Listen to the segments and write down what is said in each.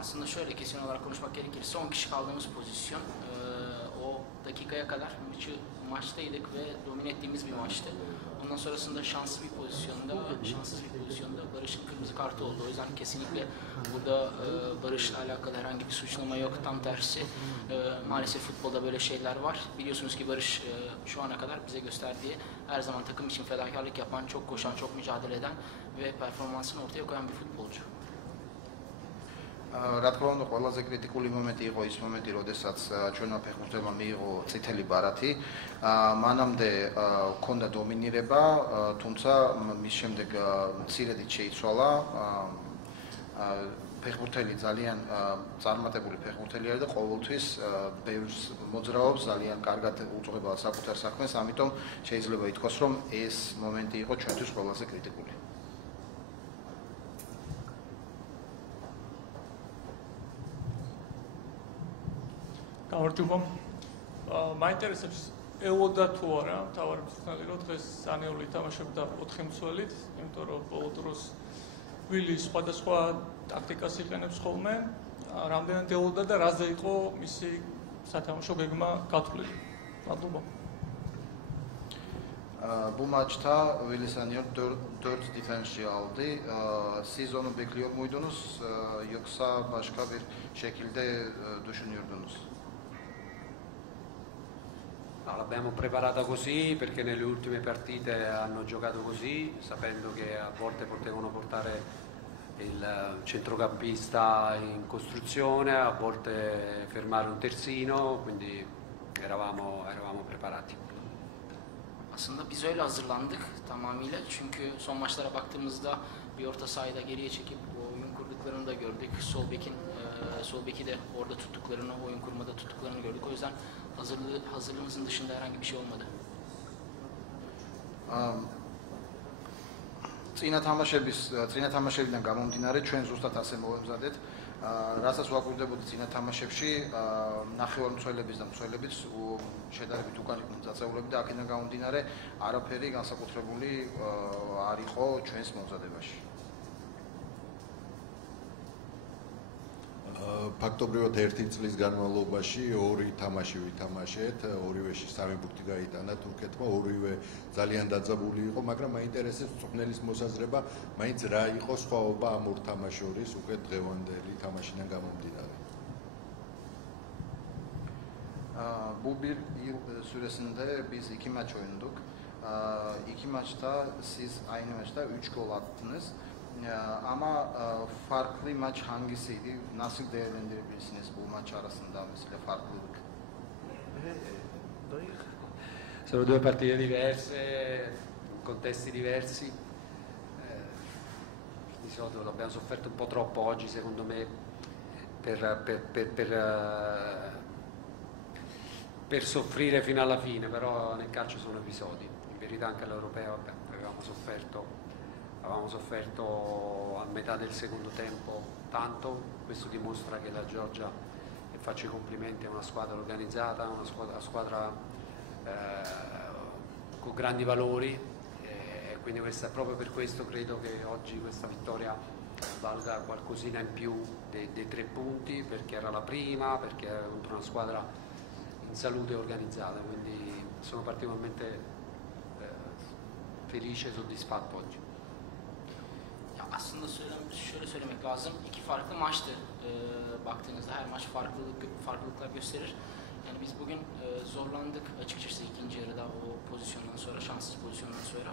Aslında şöyle kesin olarak konuşmak gerekirse 10 kişi kaldığımız pozisyon o dakikaya kadar maçtaydık ve domine ettiğimiz bir maçtı. Ondan sonrasında şanssız bir pozisyonda Barış'ın kırmızı kartı oldu. O yüzden kesinlikle burada Barış'la alakalı herhangi bir suçlama yok. Tam tersi maalesef futbolda böyle şeyler var. Biliyorsunuz ki Barış şu ana kadar bize gösterdiği her zaman takım için fedakarlık yapan, çok koşan, çok mücadele eden ve performansını ortaya koyan bir futbolcu. რა თქმა უნდა, ყველაზე კრიტიკული მომენტი იყო ის მომენტი, როდესაც ჩვენმა ფეხბურთელმა მიიღო წითელი ბარათი. მანამდე ჰქონდა დომინირება, თუმცა მის შემდეგ მცირედით შეიცვალა. ფეხბურთელი ძალიან წარმატებული ფეხბურთელი არის და ყოველთვის ბევრს მოძრაობს, ძალიან კარგად უძღვება საკუთარ საქმეს, ამიტომ შეიძლება ითქვას, რომ ეს მომენტი იყო ჩვენთვის ყველაზე კრიტიკული. გამარჯობა. მაინტერესებს ელოდა თუ არა, თავარი მწვრთნელი რომ დღეს სანეული თამაშობდა 4 მცველით, იმიტომ რომ ბოლო დროს ვილი სხვადასხვა ტაქტიკას იყენებს ხოლმე. რამდენად ელოდა და რაზე იყო მისი სათამაშო გეგმა გათვლილი? მადლობა. Bu maçta Willy Senior 4 defense aldı. Siz onu bekliyor muydunuz yoksa başka bir şekilde düşünüyordunuz? No, l'abbiamo preparata così perché nelle ultime partite hanno giocato così, sapendo che a volte potevano portare il centrocampista in costruzione, a volte fermare un terzino, quindi eravamo preparati. Aslında biz öyle hazırlandık tamamıyla çünkü son maçlara baktığımızda bir orta sahayı da geriye çekip oyun kurduklarını da gördük. Sol beki de orada tuttuklarını, oyun kurmada tuttuklarını gördük. O yüzden hazırlığımızın dışında herhangi bir şey olmadı. წინა თამაშებიდან გამომდინარე ჩვენ ზუსტად ასე მოვემზადეთ. რასაც ვაკვირდებოდი წინა თამაშებში, ნახევარმცველების და მცველებიც შედარებით უკან იყვნენ წაწეულები და აქედან გამომდინარე არაფერი განსაკუთრებული არ იყო ჩვენს მომზადებაში. ფაქტობრივად ერთი წლის განმავლობაში ორი თამაში ვითამაშეთ, ორივეში 3 ბურთი გაიტანა თურქეთმა, ორივე ძალიან დაძაბული იყო, მაგრამ მაინტერესებს მწვრთნელის მოსაზრება, მაინც რა იყო სხვაობა ამ ორ თამაშ შორის უკვე დღევანდელი თამაშიდან გამომდინარე. Bu bir yıl süresinde biz 2 maç oynadık. 2 maçta siz aynı maçta 3 gol attınız. Ama farklı maç hangisiydi? Nasıl değerlendirebilirsiniz bu maç arasında mesela farklılık? Sono due partite diverse, contesti diversi. Di solito l'abbiamo sofferto un po' troppo oggi, secondo me, per soffrire fino alla fine, però nel calcio sono episodi. In verità anche all'Europeo avevamo sofferto a metà del secondo tempo tanto, questo dimostra che la Georgia, e faccio i complimenti, è una squadra organizzata, una squadra con grandi valori, e quindi proprio per questo credo che oggi questa vittoria valga qualcosina in più dei 3 punti, perché era la prima, perché era contro una squadra in salute e organizzata, quindi sono particolarmente felice e soddisfatto oggi. Aslında şöyle söylemek lazım. 2 farklı maçtı. Baktığınızda her maç farklılıklar gösterir. Yani biz bugün zorlandık açıkçası ikinci yarıda o pozisyondan sonra, şanssız pozisyondan sonra.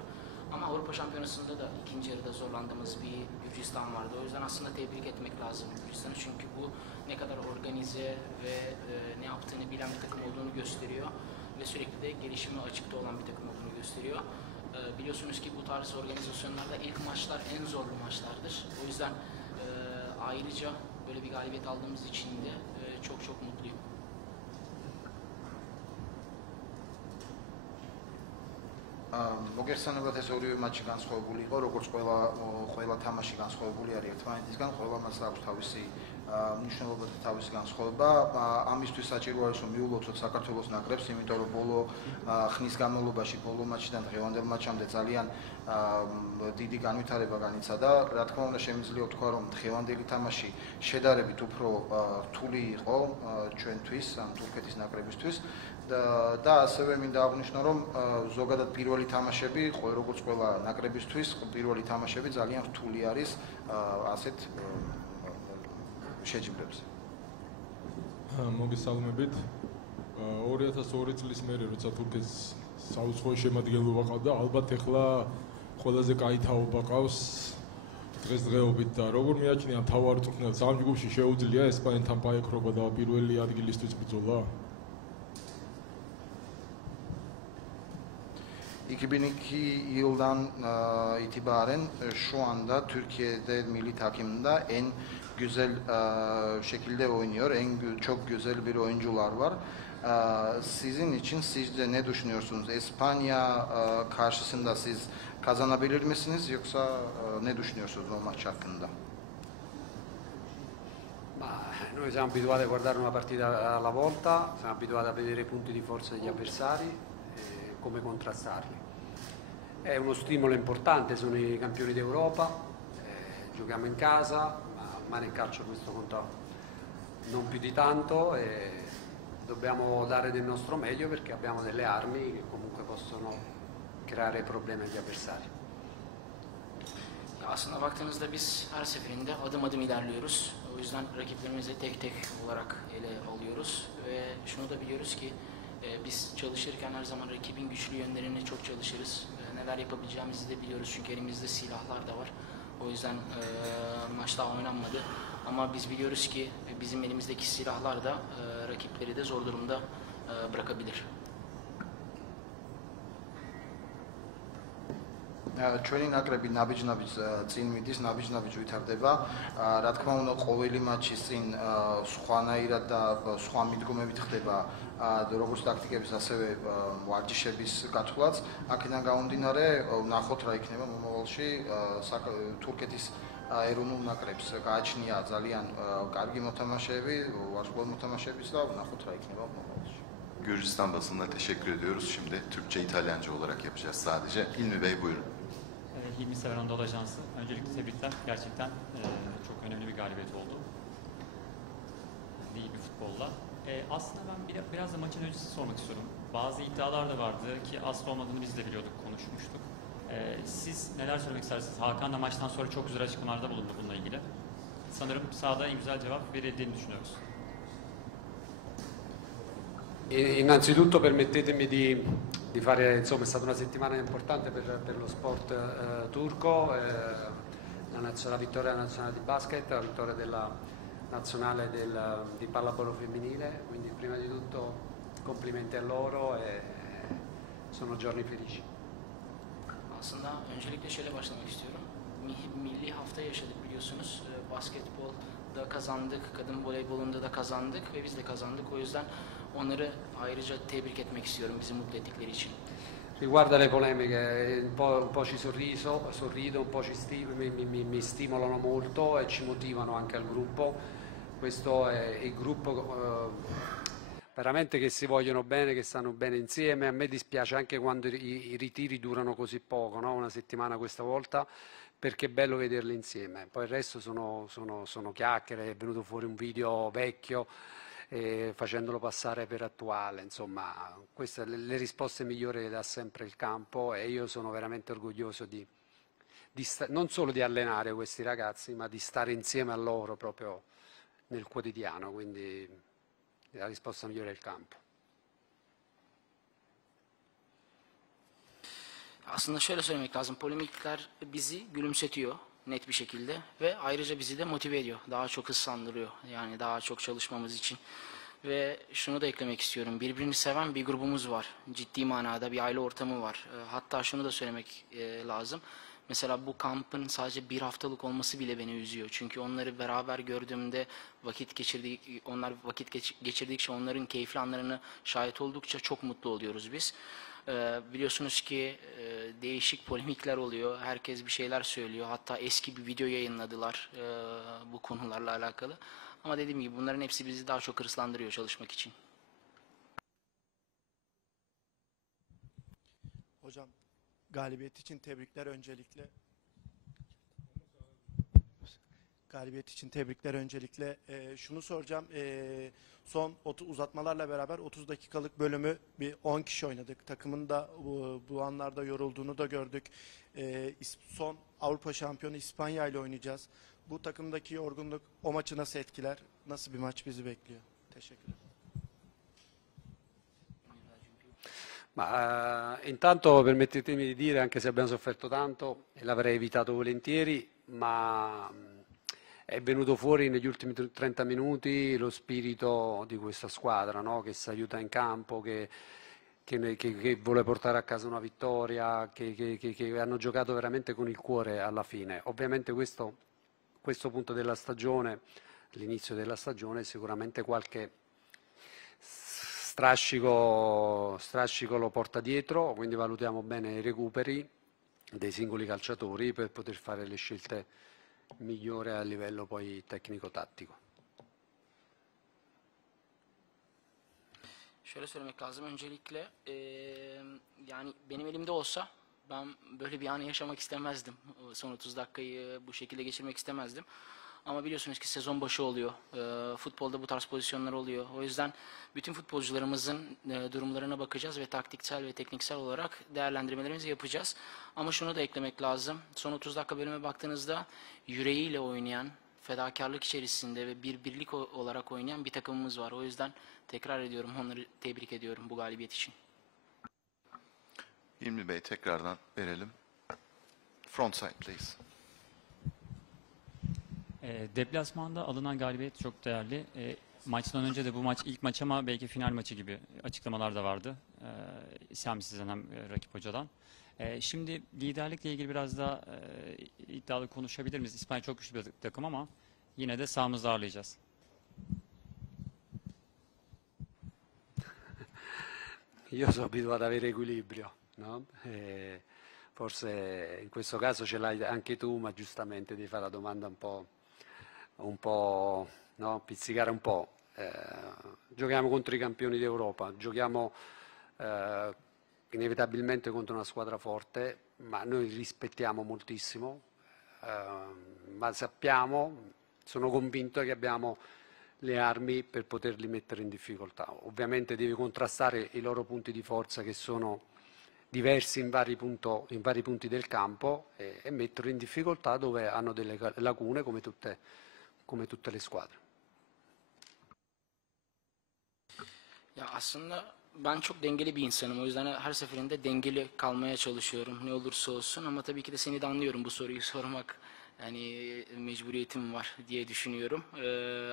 Ama Avrupa Şampiyonası'nda da ikinci yarıda zorlandığımız bir Gürcistan vardı. O yüzden aslında tebrik etmek lazım Gürcistan'ı. Çünkü bu ne kadar organize ve ne yaptığını bilen bir takım olduğunu gösteriyor. Ve sürekli de gelişime açıkta olan bir takım olduğunu gösteriyor. Biliyorsunuz ki bu tarz organizasyonlarda ilk maçlar en zorlu maçlardır. O yüzden ayrıca böyle bir galibiyet aldığımız için de çok mutluyum. მოგეხსენებათ ეს ორივე მატჩი განსხვავებული იყო, როგორც ყველა თამაში განსხვავებული არის ერთმანეთისგან, ყველა მას აქვს თავისი მნიშვნელობა და თავისი განსხვავება. ამისთვის საჭირო არის რომ მიულოცოთ საქართველოს ნაკრებს, იმიტომ რომ ბოლო ხნის განმავლობაში, ბოლო მატჩიდან დღევანდელ მატჩამდე ძალიან დიდი განვითარება განიცადა. რა თქმა უნდა, შემიძლია ვთქვა, რომ დღევანდელი თამაში შედარებით უფრო რთული იყო ჩვენთვის, ამ თურქეთის ნაკრებისთვის. და ასევე მინდა აღვნიშნო, რომ ზოგადად პირველი თამაშები, როგორც ყველა ნაკრებისთვის, პირველი თამაშები ძალიან რთული არის ასეთ შეჯიბრებზე. მოგესალმებით. 2002 წლის მერე, როცა თურქეთს საუცხოო შემადგენლობა ყავდა, ალბათ ეხლა ყველაზე კაი თაობა ყავს დღესდღეობით და როგორ მიაჩნია მთავარი წვრთნელს ამ ჯგუფში შეუძლია ესპანეთთან პაექრობა და პირველი ადგილისთვის ბრძოლა?2002 yıldan itibaren şu anda Türkiye'de milli takımda en güzel şekilde oynuyor. Çok güzel bir oyuncular var. Sizin için sizce ne düşünüyorsunuz? İspanya karşısında siz kazanabilir misiniz yoksa ne düşünüyorsunuz o maç hakkında? Noi siamo abituati a guardare una partita alla volta, siamo abituati a vedere i punti di forza degli avversari. Come contrastarli. È uno stimolo importante, sono i campioni d'Europa, giochiamo in casa, ma nel calcio questo conta non più di tanto e dobbiamo dare del nostro meglio perché abbiamo delle armi che comunque possono creare problemi agli avversari. Aslında baktığınızda biz her seferinde adım adım ilerliyoruz. O yüzden rakiplerimizi tek tek olarak ele alıyoruz ve şunu da biliyoruz ki biz çalışırken her zaman rakibin güçlü yönlerini çok çalışırız. Neler yapabileceğimizi de biliyoruz çünkü elimizde silahlar da var. O yüzden maç daha oynanmadı. Ama biz biliyoruz ki bizim elimizdeki silahlar da rakipleri de zor durumda bırakabilir. ჩვენი ნაკრები ნაბიჯ-ნაბიჯ წინ მიდის, ნაბიჯ-ნაბიჯ ვითარდება. რა თქმა უნდა, ყოველი მატჩის წინ სხვანაირად და სხვა მიდგომებით ხდება როგორც ტაქტიკების, ასევე ვარჯიშების გათვლაც. აქედან გამომდინარე, ნახოთ რა იქნება მომავალში თურქეთის ეროვნულ ნაკრებს. გააჩნია ძალიან კარგი მოთამაშეები, ვარსკვლავი მოთამაშეებიც და ნახოთ რა იქნება მომავალში. Gürcistan basınına teşekkür ediyoruz. Şimdi Türkçe, İtalyanca olarak yapacağız sadece. İlmi Bey buyurun. Hilmi Sever Anadolu Ajansı. Öncelikle tebrikler. Gerçekten çok önemli bir galibiyet oldu. İyi bir futbolla. Aslında ben biraz da maçın öncesi sormak istiyorum. Bazı iddialar da vardı ki asıl olmadığını biz de biliyorduk, konuşmuştuk. Siz neler söylemek istersiniz? Hakan da maçtan sonra çok güzel açıklamalarda bulundu bununla ilgili. Sanırım sahada en güzel cevap verildiğini düşünüyoruz. Innanzitutto permettetemi di fare, insomma, è stata una settimana importante per lo sport turco, la vittoria nazionale di basket, la vittoria della nazionale di pallavolo femminile, quindi prima di tutto complimenti a loro e sono giorni felici. Aslında öncelikle şöyle başlamak istiyorum. Milli hafta yaşadık biliyorsunuz. Basketbolda kazandık, kadın voleybolunda da kazandık ve biz de kazandık. O yüzden onları ayrıca tebrik etmek istiyorum bizi mutlu ettikleri için. Riguardo alle polemiche, un po' ci sorrido, un po' mi stimolano molto e ci motivano anche al gruppo. Questo è il gruppo veramente che si vogliono bene, che stanno bene insieme. A me dispiace anche quando i ritiri durano così poco, no? Una settimana questa volta, perché è bello vederli insieme. Poi il resto sono chiacchiere, è venuto fuori un video vecchio facendolo passare per attuale, insomma queste sono le risposte migliori che dà sempre il campo e io sono veramente orgoglioso non solo di allenare questi ragazzi ma di stare insieme a loro proprio nel quotidiano, quindi la risposta migliore è il campo. Aslında şöyle söylemek lazım, polemikler bizi gülümsetiyor net bir şekilde ve ayrıca bizi de motive ediyor, daha çok hızlandırıyor yani daha çok çalışmamız için. Ve şunu da eklemek istiyorum, birbirini seven bir grubumuz var, ciddi manada bir aile ortamı var. Hatta şunu da söylemek lazım, mesela bu kampın sadece bir haftalık olması bile beni üzüyor. Çünkü onları beraber gördüğümde vakit geçirdikçe onların keyifli anlarını şahit oldukça çok mutlu oluyoruz biz. Biliyorsunuz ki değişik polemikler oluyor. Herkes bir şeyler söylüyor. Hatta eski bir video yayınladılar bu konularla alakalı. Ama dediğim gibi bunların hepsi bizi daha çok hırslandırıyor çalışmak için. Hocam galibiyet için tebrikler öncelikle. Galibiyet için tebrikler öncelikle. Şunu soracağım. Son uzatmalarla beraber 30 dakikalık bölümü bir 10 kişi oynadık. Takımın da bu anlarda yorulduğunu da gördük. Son Avrupa şampiyonu İspanya ile oynayacağız. Bu takımdaki yorgunluk o maçı nasıl etkiler? Nasıl bir maç bizi bekliyor? Teşekkürler. Intanto permettetemi di dire, anche se abbiamo sofferto tanto, e l'avrei evitato volentieri, ma è venuto fuori negli ultimi 30 minuti lo spirito di questa squadra, no? Che si aiuta in campo, che vuole portare a casa una vittoria, che hanno giocato veramente con il cuore alla fine. Ovviamente questo punto della stagione, l'inizio della stagione, sicuramente qualche strascico lo porta dietro, quindi valutiamo bene i recuperi dei singoli calciatori per poter fare le scelte migliori a livello poi tecnico-tattico. Şöyle söylemek lazım. Öncelikle yani benim elimde olsa ben böyle bir anı yaşamak istemezdim. Son 30 dakikayı bu şekilde geçirmek istemezdim. Ama biliyorsunuz ki sezon başı oluyor. Futbolda bu tarz pozisyonlar oluyor. O yüzden bütün futbolcularımızın durumlarına bakacağız ve taktiksel ve tekniksel olarak değerlendirmelerimizi yapacağız. Ama şunu da eklemek lazım. Son 30 dakika bölüme baktığınızda yüreğiyle oynayan, fedakarlık içerisinde ve bir birlik olarak oynayan bir takımımız var. O yüzden tekrar ediyorum, onları tebrik ediyorum bu galibiyet için. İlmi Bey tekrardan verelim. Front side please. Deplasmanda alınan galibiyet çok değerli. Maçtan önce de bu maç ilk maç ama belki final maçı gibi açıklamalar da vardı. Hem sizden hem rakip hocadan. Şimdi liderlikle ilgili biraz daha iddialı konuşabilir miyiz? İspanya çok güçlü bir takım ama yine de sahamızda ağırlayacağız. Io sono abituato ad avere equilibrio, no? Forse in questo caso ce l'hai anche tu, ma giustamente devi fare la domanda un po', no? Pizzicare un po'. Giochiamo contro i campioni d'Europa, giochiamo inevitabilmente contro una squadra forte, ma noi rispettiamo moltissimo, ma sappiamo, sono convinto che abbiamo le armi per poterli mettere in difficoltà. Ovviamente devi contrastare i loro punti di forza che sono diversi in vari punti del campo e metterli in difficoltà dove hanno delle lacune come tutte le squadre. Ya aslında ben çok dengeli bir insanım. O yüzden her seferinde dengeli kalmaya çalışıyorum. Ne olursa olsun ama tabii ki de seni de anlıyorum bu soruyu sormak. Yani mecburiyetim var diye düşünüyorum.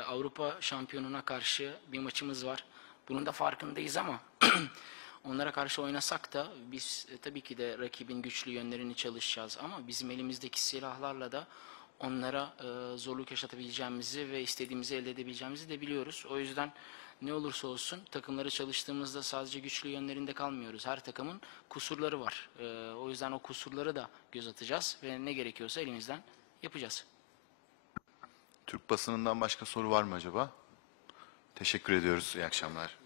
Avrupa şampiyonuna karşı bir maçımız var. Bunun da farkındayız ama onlara karşı oynasak da biz tabii ki de rakibin güçlü yönlerini çalışacağız. Ama bizim elimizdeki silahlarla da onlara zorluk yaşatabileceğimizi ve istediğimizi elde edebileceğimizi de biliyoruz. O yüzden ne olursa olsun takımları çalıştığımızda sadece güçlü yönlerinde kalmıyoruz. Her takımın kusurları var. O yüzden o kusurları da göz atacağız ve ne gerekiyorsa elimizden yapacağız. Türk basınından başka soru var mı acaba? Teşekkür ediyoruz. İyi akşamlar.